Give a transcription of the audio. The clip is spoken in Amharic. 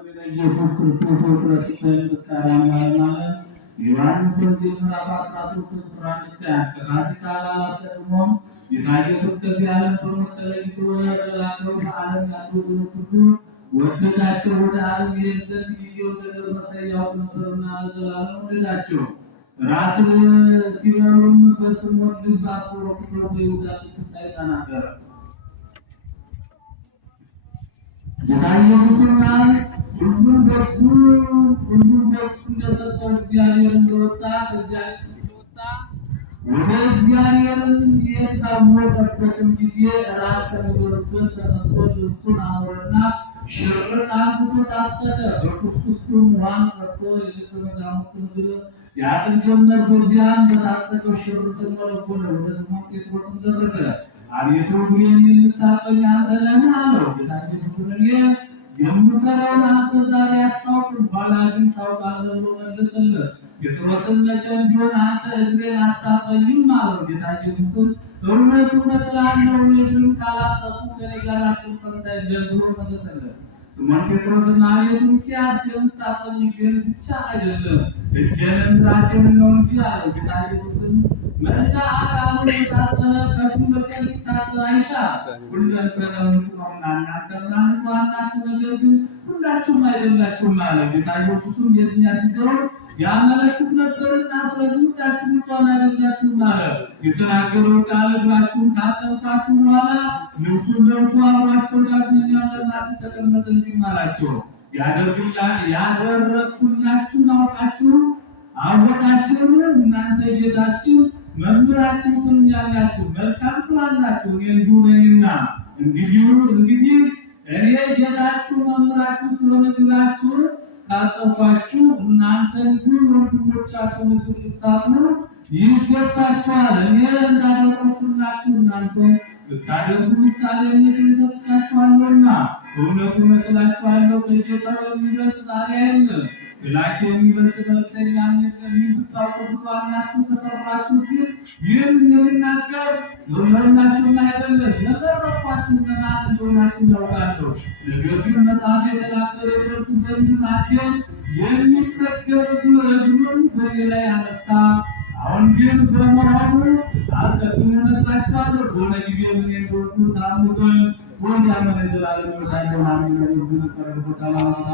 ኢየሱስ ክርስቶስ ወጥረትን መስካራን ማለት ዮሐንስ ወንጌል ምዕራፍ 13 ቁጥር 1 ከአዲስ አበባ ተጠቅሞ የታየው ከዚህ ዓለም በሞት ተለይቶ ወደላከው ዓለም ያሉ ሁሉ ወደዳቸው ወደ ዓለም የዘንድ ጊዜው እንደደረሰ ያውቁ ነበርና ለዘላለም ወደዳቸው። ራስን ሲበሉም በስሞት ልጅ አስቆሮቱ በይሁዳ ሰይጣን አደረ። ጌታ ኢየሱስና ሁሉም በእጁ እንደሰጠው እግዚአብሔር እንደወጣ ወደ እግዚአብሔርን የታወቀበትን ጊዜ ራስ ከሚበሉበት ተነስቶ ልብሱን አኖረና ሽርጥ አንስቶ ታጠቀ። በኩስኩስቱም ውሃን ጠጥቶ የደቀ መዛሙርቱን እግር ያጥብ ጀመር። በዚያም በታጠቀው ሽርጥ ወለወለ። ወደ ስምዖን ጴጥሮስም ደረሰ። አቤቱ እግሬን የምታጥበኝ አንተ ነህን? አለው። ጌታ ኢየሱስ የምሰራውን አንተ ዛሬ አታውቅም፣ ኋላ ግን ታውቃለህ ብሎ መለሰለት። ጴጥሮስም መቼም ቢሆን አንተ እግሬን አታጥበኝም አለው። ጌታ ኢየሱስ እውነት እውነት እልሃለሁ እግሬን ካላጠብሁ ከእኔ ጋር አትቀመጥ ብሎ መለሰለት። ስምዖን ጴጥሮስም አቤቱ እንኪያስ የምታጥበኝ እግሬን ብቻ አይደለም እጄንም ራሴንም ነው እንጂ አለው። ጌታ ኢየሱስም መላ አካሉን የታጠበ ከእግሩ በቀር ሊታጠብ አይሻም። ሁለንተናው ነውና እናንተ ንጹሐን ናችሁ፣ ነገር ግን ሁላችሁም አይደላችሁም አለ። ጌታ ኢየሱስም የሚያስይዘውን ያመለክት ነበርና ስለዚህ ሁላችሁም ንጹሐን አይደላችሁም አለ። የተናገረው ቃል እግራችሁን ካጠብኳችሁ በኋላ ልብሱን ለብሶ አብሯቸው ዳግመኛ ለእናንተ ተቀመጠ እንጂ አላቸው። ያደረግሁላችሁን አወቃችሁ እናንተ ጌታችን መምህራችን ትሉኛላችሁ፣ መልካም ትላላችሁ፣ እኔ እንዲሁ ነኝና። እንግዲህ እኔ ጌታችሁ መምህራችሁ ስለሆነ እግራችሁን ካጠብኳችሁ እናንተ ግን ወንድሞቻችሁን እግር ልታጥቡ ይገባችኋል። እኔ እንዳደረግሁላችሁ እናንተ ብታደርጉ ምሳሌነትን ሰጥቻችኋለሁና። እውነት እውነት እላችኋለሁ ከጌታው የሚበልጥ ባሪያ የለም። ከላኬ የሚበልጥ መልእክተኛነት የምታውቁ ብፁዓን ናችሁ ከሰራችሁ። ግን ይህን የምናገር ለሁላችሁም አይደለም፣ የመረጥኳችሁ እነማን እንደሆናችሁ ያውቃለሁ። ነገር ግን መጽሐፍ የተናገረ ደርሱ በሚናገር የሚነገር እግሩን በእኔ ላይ አነሳ። አሁን ግን በመሆኑ አስቀድሞ ነግራችኋለሁ። በሆነ ጊዜ ምን እንደሆኑ ታምኑ ወዲያ መዘላለም ወዳለው አምነው ብዙ ቀርቦ ተማማና